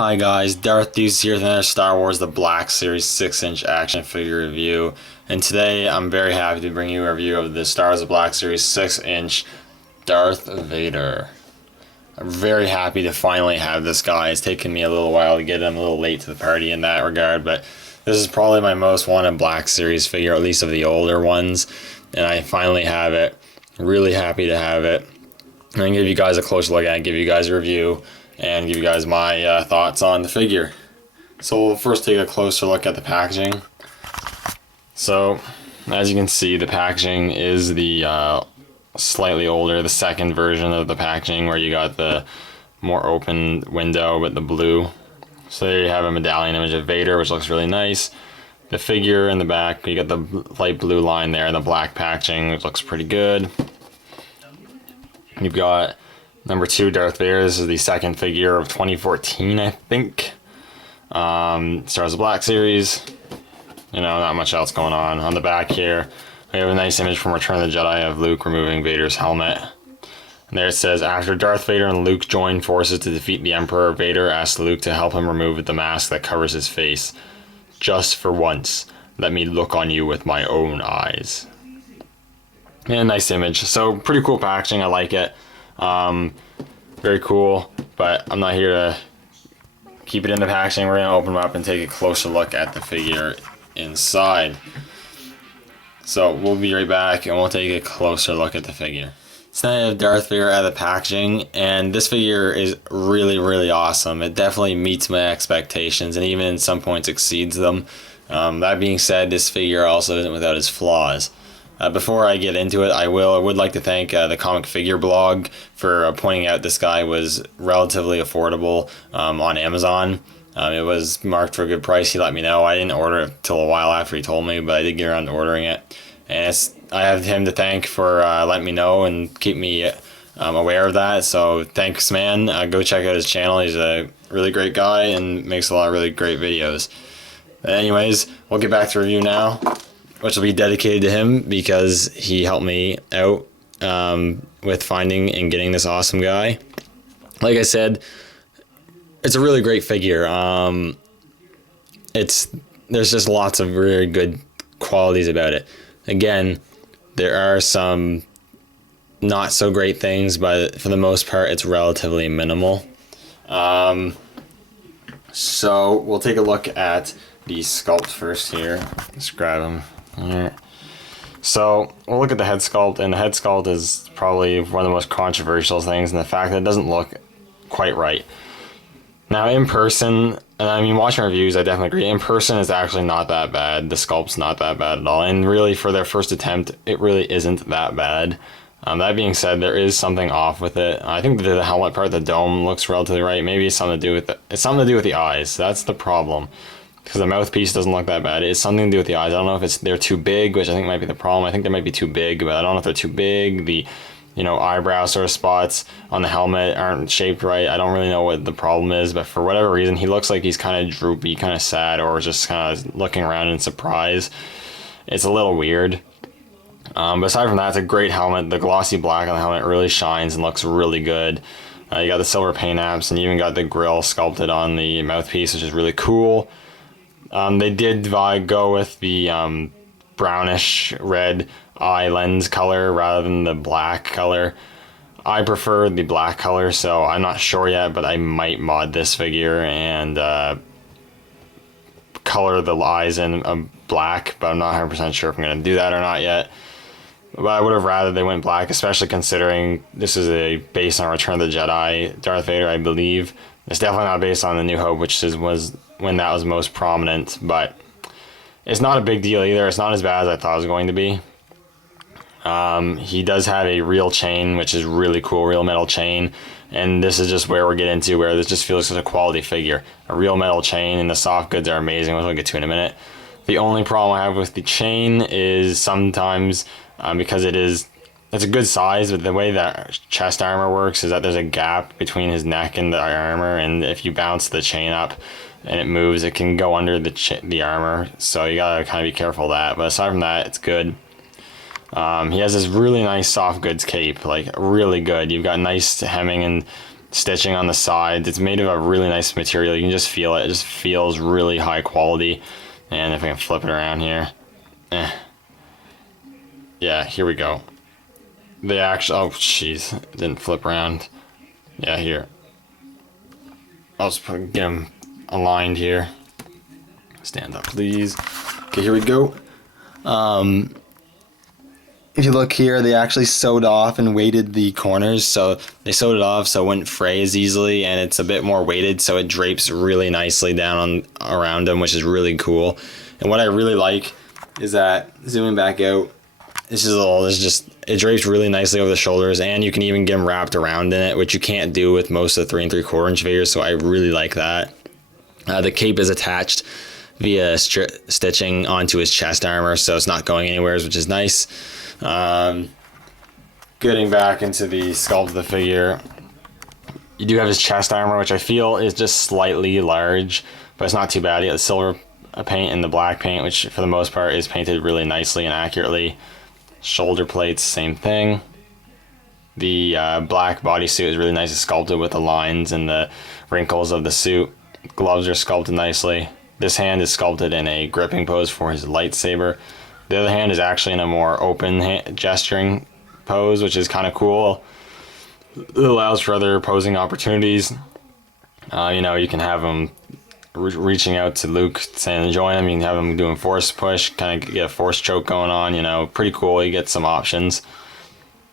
Hi guys, Darth Deuce here with another Star Wars The Black Series 6-inch action figure review. And today I'm very happy to bring you a review of the Star Wars The Black Series 6-inch Darth Vader. I'm very happy to finally have this guy. It's taken me a little while to get him, a little late to the party in that regard, but this is probably my most wanted Black Series figure, at least of the older ones. And I finally have it. Really happy to have it. I'm going to give you guys a closer look at it, give you guys a review, and give you guys my thoughts on the figure. So we'll first take a closer look at the packaging. So as you can see, the packaging is the slightly older, the second version of the packaging, where you got the more open window with the blue. So there you have a medallion image of Vader, which looks really nice. The figure in the back, you got the light blue line there, and the black packaging, which looks pretty good. You've got number 2, Darth Vader. This is the second figure of 2014, I think. Star Wars Black Series. You know, not much else going on. On the back here, we have a nice image from Return of the Jedi of Luke removing Vader's helmet. And there it says, after Darth Vader and Luke join forces to defeat the Emperor, Vader asks Luke to help him remove the mask that covers his face. Just for once, let me look on you with my own eyes. Yeah, nice image. So pretty cool packaging. I like it. Very cool. But I'm not here to keep it in the packaging. We're gonna open them up and take a closer look at the figure inside. So we'll be right back and we'll take a closer look at the figure. So now I have Darth Vader out of the packaging, and this figure is really awesome. It definitely meets my expectations and even in some points exceeds them. That being said, this figure also isn't without its flaws. Before I get into it, I would like to thank the Comic Figure blog for pointing out this guy was relatively affordable on Amazon. It was marked for a good price. He let me know. I didn't order it till a while after he told me, but I did get around to ordering it. And I have him to thank for letting me know and keep me aware of that. So thanks, man. Go check out his channel. He's a really great guy and makes a lot of really great videos. But anyways, we'll get back to review now, which will be dedicated to him because he helped me out with finding and getting this awesome guy. Like I said, it's a really great figure. There's just lots of really good qualities about it. Again, there are some not so great things, but for the most part, it's relatively minimal. So we'll take a look at the sculpt first here. Let's grab him. Alright. So we'll look at the head sculpt, and the head sculpt is probably one of the most controversial things, and the fact that it doesn't look quite right. Now in person, and I mean watching reviews, I definitely agree, in person it's actually not that bad. The sculpt's not that bad at all, and really for their first attempt, it really isn't that bad. That being said, there is something off with it. I think the helmet part, the dome, looks relatively right. Maybe it's something to do with the eyes. That's the problem. Because the mouthpiece doesn't look that bad. It's something to do with the eyes. I don't know if they're too big, which I think might be the problem. I think they might be too big, but I don't know if they're too big. The eyebrow sort of spots on the helmet aren't shaped right. I don't really know what the problem is, but for whatever reason, he looks like he's kind of droopy, kind of sad, or just kind of looking around in surprise. It's a little weird. But aside from that, it's a great helmet. The glossy black on the helmet really shines and looks really good. You got the silver paint apps, and you even got the grill sculpted on the mouthpiece, which is really cool. They did go with the brownish red eye lens color rather than the black color. I prefer the black color, so I'm not sure yet, but I might mod this figure and color the eyes in black, but I'm not 100% sure if I'm going to do that or not yet. But I would have rather they went black, especially considering this is based on Return of the Jedi Darth Vader, I believe. It's definitely not based on The New Hope, which was when that was most prominent, but it's not a big deal either. It's not as bad as I thought it was going to be. He does have a real chain, which is really cool, real metal chain, and this is just where we're getting into where this just feels like a quality figure. A real metal chain, and the soft goods are amazing, which we'll get to in a minute. The only problem I have with the chain is sometimes, because it's a good size, but the way that chest armor works is that there's a gap between his neck and the armor, and if you bounce the chain up and it moves, it can go under the armor, so you gotta kind of be careful of that. But aside from that, it's good. He has this really nice soft goods cape, like really good. You've got nice hemming and stitching on the sides. It's made of a really nice material. You can just feel it. It just feels really high quality. And if I can flip it around here. Yeah, here we go. They actually, oh jeez, it didn't flip around. Yeah, here. I'll just get them aligned here. Stand up, please. Okay, here we go. If you look here, they actually sewed off and weighted the corners. So they sewed it off so it wouldn't fray as easily, and it's a bit more weighted, so it drapes really nicely down around them, which is really cool. And what I really like is that, zooming back out, it drapes really nicely over the shoulders, and you can even get them wrapped around in it, which you can't do with most of the 3 3/4 inch figures, so I really like that. The cape is attached via stitching onto his chest armor, so it's not going anywhere, which is nice. Getting back into the sculpt of the figure, you do have his chest armor, which I feel is just slightly large, but it's not too bad. You got the silver paint and the black paint, which for the most part is painted really nicely and accurately. Shoulder plates, same thing. The black bodysuit is really nicely sculpted with the lines and the wrinkles of the suit. Gloves are sculpted nicely. This hand is sculpted in a gripping pose for his lightsaber. The other hand is actually in a more open gesturing pose, which is kind of cool. It allows for other posing opportunities. You can have him reaching out to Luke, saying to join him. You can have him doing force push, kind of get a force choke going on. Pretty cool. You get some options.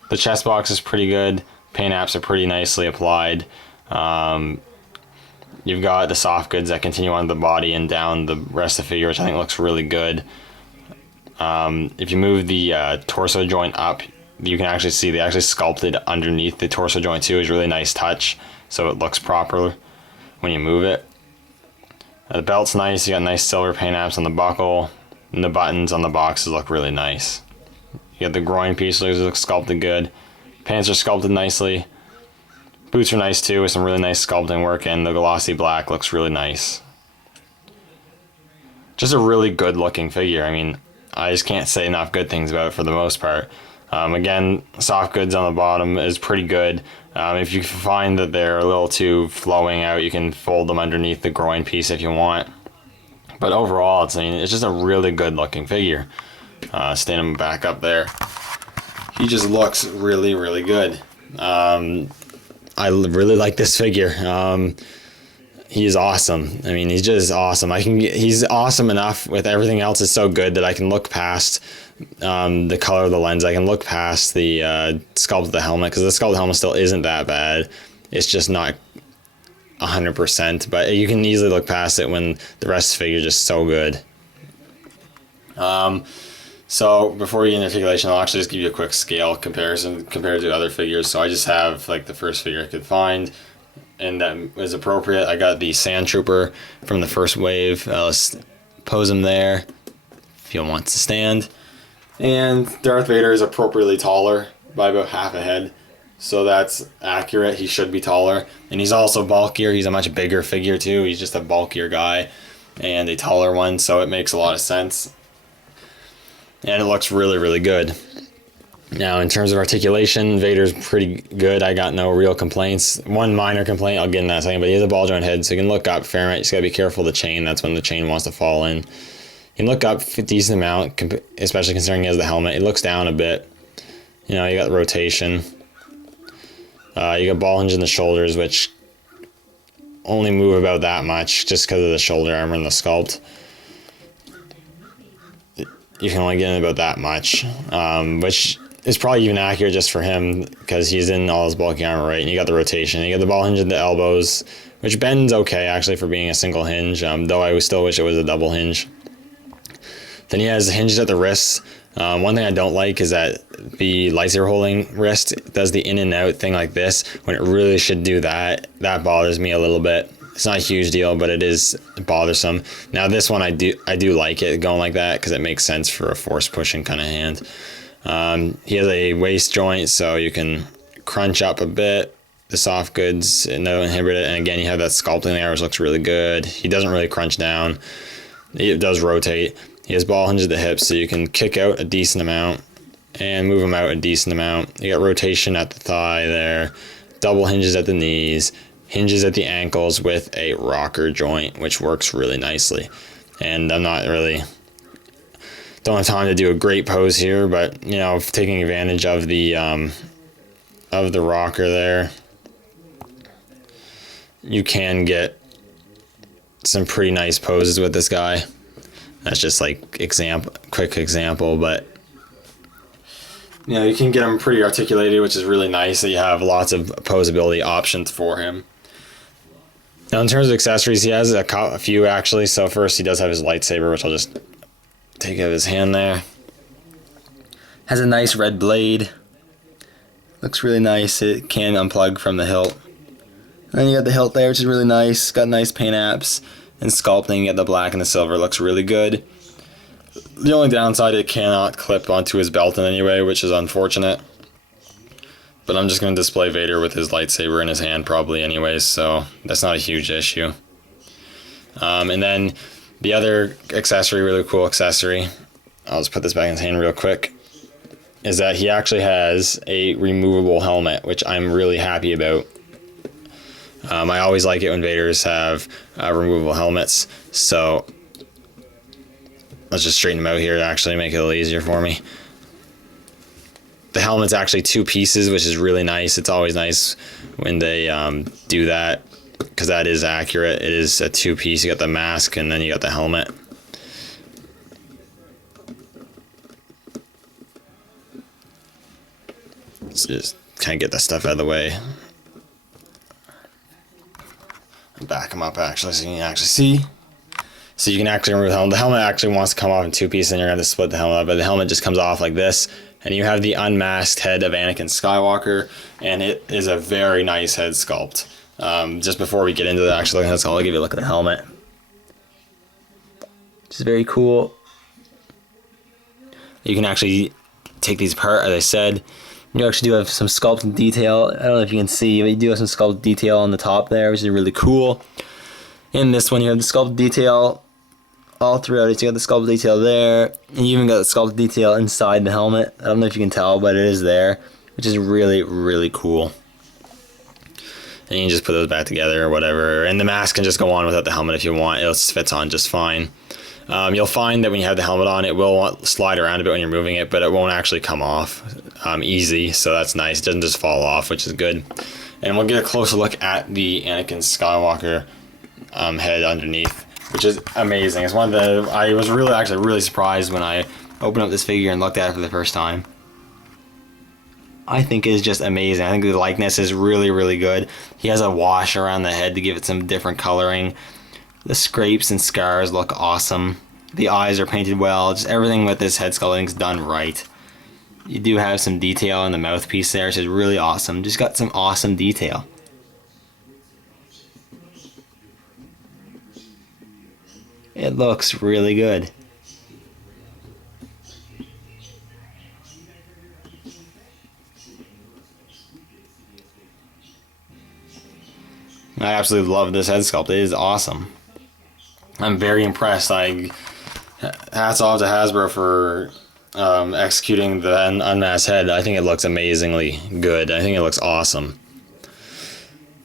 The chest box is pretty good. Paint apps are pretty nicely applied. You've got the soft goods that continue on the body and down the rest of the figure, which I think looks really good. If you move the torso joint up, you can actually see they actually sculpted underneath the torso joint too. Is a really nice touch, so it looks proper when you move it. The belt's nice. You got nice silver paint apps on the buckle, and the buttons on the boxes look really nice. You got the groin piece looks sculpted good. Pants are sculpted nicely. Boots are nice too, with some really nice sculpting work, and the glossy black looks really nice. Just a really good looking figure. I mean, I just can't say enough good things about it for the most part. Again, soft goods on the bottom is pretty good. If you find that they're a little too flowing out, you can fold them underneath the groin piece if you want. But overall, it's just a really good looking figure. Stand him back up there. He just looks really, really good. I really like this figure. He is awesome. I mean, he's just awesome. He's awesome enough with everything else is so good that I can look past the color of the lens. I can look past the sculpt of the helmet, because the sculpt of the helmet still isn't that bad. It's just not 100%, but you can easily look past it when the rest of the figure is just so good. So before we get into articulation, I'll actually just give you a quick scale comparison compared to other figures. So I just have like the first figure I could find, and that was appropriate. I got the Sand Trooper from the first wave. Let's pose him there if he wants to stand. And Darth Vader is appropriately taller by about half a head, so that's accurate. He should be taller, and he's also bulkier. He's a much bigger figure too. He's just a bulkier guy and a taller one, so it makes a lot of sense. And it looks really, really good. Now, in terms of articulation, Vader's pretty good. I got no real complaints. One minor complaint, I'll get in that in a second, but he has a ball joint head, so you can look up a fair amount. You just gotta be careful of the chain. That's when the chain wants to fall in. You can look up a decent amount, especially considering he has the helmet. It looks down a bit. You got the rotation. You got ball hinge in the shoulders, which only move about that much just because of the shoulder armor and the sculpt. You can only get in about that much, which is probably even accurate just for him because he's in all his bulky armor, right? And you got the rotation. You got the ball hinge at the elbows, which bends okay actually for being a single hinge, though I would still wish it was a double hinge. Then he has hinges at the wrists. One thing I don't like is that the lightsaber holding wrist does the in and out thing like this when it really should do that. That bothers me a little bit. It's not a huge deal, but it is bothersome. Now this one I do like it going like that because it makes sense for a force pushing kind of hand. He has a waist joint, so you can crunch up a bit. The soft goods and no inhibit it, and again you have that sculpting there, which looks really good. He doesn't really crunch down. It does rotate. He has ball hinges at the hips, so you can kick out a decent amount and move him out a decent amount. You got rotation at the thigh there. double hinges at the knees, hinges at the ankles with a rocker joint, which works really nicely. And I'm not really, don't have time to do a great pose here, but you know, taking advantage of the rocker there, you can get some pretty nice poses with this guy. That's just like quick example, but you know, you can get him pretty articulated, which is really nice that you have lots of posability options for him. Now, in terms of accessories, he has a few actually. So first, he does have his lightsaber, which I'll just take out of his hand there. Has a nice red blade. Looks really nice. It can unplug from the hilt. And then you got the hilt there, which is really nice. Got nice paint apps and sculpting. You got the black and the silver. Looks really good. The only downside, it cannot clip onto his belt in any way, which is unfortunate. But I'm just going to display Vader with his lightsaber in his hand probably anyways, so that's not a huge issue. And then the other accessory, really cool accessory, I'll just put this back in his hand real quick, is that he actually has a removable helmet, which I'm really happy about. I always like it when Vaders have removable helmets, so let's just straighten them out here to actually make it a little easier for me. The helmet's actually two pieces, which is really nice. It's always nice when they do that, because that is accurate. It is a two-piece. You got the mask and then you got the helmet. Let's just kind of get that stuff out of the way. Back them up actually so you can actually see. So you can actually remove the helmet. The helmet actually wants to come off in two pieces, and you're going to split the helmet up, but the helmet just comes off like this, and you have the unmasked head of Anakin Skywalker, and it is a very nice head sculpt. Just before we get into the actual head sculpt, I'll give you a look at the helmet. Which is very cool. You can actually take these apart, as I said. You actually do have some sculpted detail. I don't know if you can see, but you do have some sculpted detail on the top there, which is really cool. In this one, you have the sculpted detail all throughout it. You got the sculpted detail there, and you even got the sculpted detail inside the helmet. I don't know if you can tell, but it is there, which is really, really cool. And you can just put those back together or whatever. And the mask can just go on without the helmet if you want. It fits on just fine. You'll find that when you have the helmet on, it will slide around a bit when you're moving it, but it won't actually come off easy, so that's nice. It doesn't just fall off, which is good. And we'll get a closer look at the Anakin Skywalker head underneath, which is amazing. It's one of the, I was really surprised when I opened up this figure and looked at it for the first time. I think it is just amazing. I think the likeness is really, really good. He has a wash around the head to give it some different coloring. The scrapes and scars look awesome. The eyes are painted well. Just everything with this head sculpting is done right. You do have some detail in the mouthpiece there, which is really awesome. Just got some awesome detail. It looks really good. I absolutely love this head sculpt. It is awesome. I'm very impressed. Hats off to Hasbro for executing the unmasked head. I think it looks amazingly good. I think it looks awesome.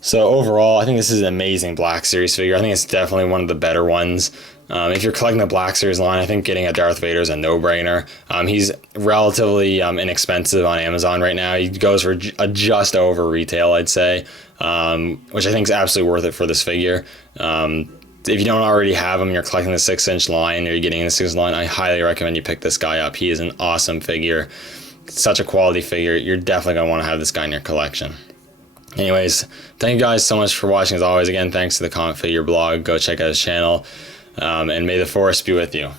So overall, I think this is an amazing Black Series figure. I think it's definitely one of the better ones. If you're collecting the Black Series line, I think getting a Darth Vader is a no-brainer. He's relatively inexpensive on Amazon right now. He goes for just over retail, I'd say, which I think is absolutely worth it for this figure. If you don't already have him, you're collecting the 6-inch line, or you're getting the 6-inch line, I highly recommend you pick this guy up. He is an awesome figure. Such a quality figure. You're definitely going to want to have this guy in your collection. Anyways, thank you guys so much for watching. As always, again, thanks to the Comic Figure Blog. Go check out his channel. And may the Force be with you.